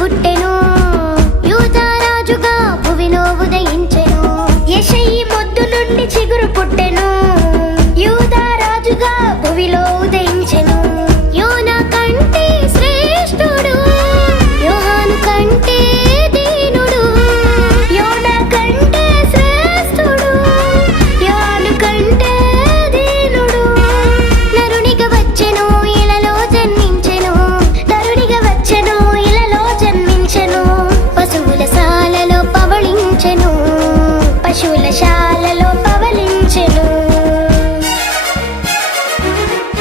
పుట్టెను, యూదారాజుగా భువిలో ఉదయించెను. యెషయి మొద్దు నుండి చిగురు పుట్టెను, యూదారాజుగా భువిలో ఉదయించెను.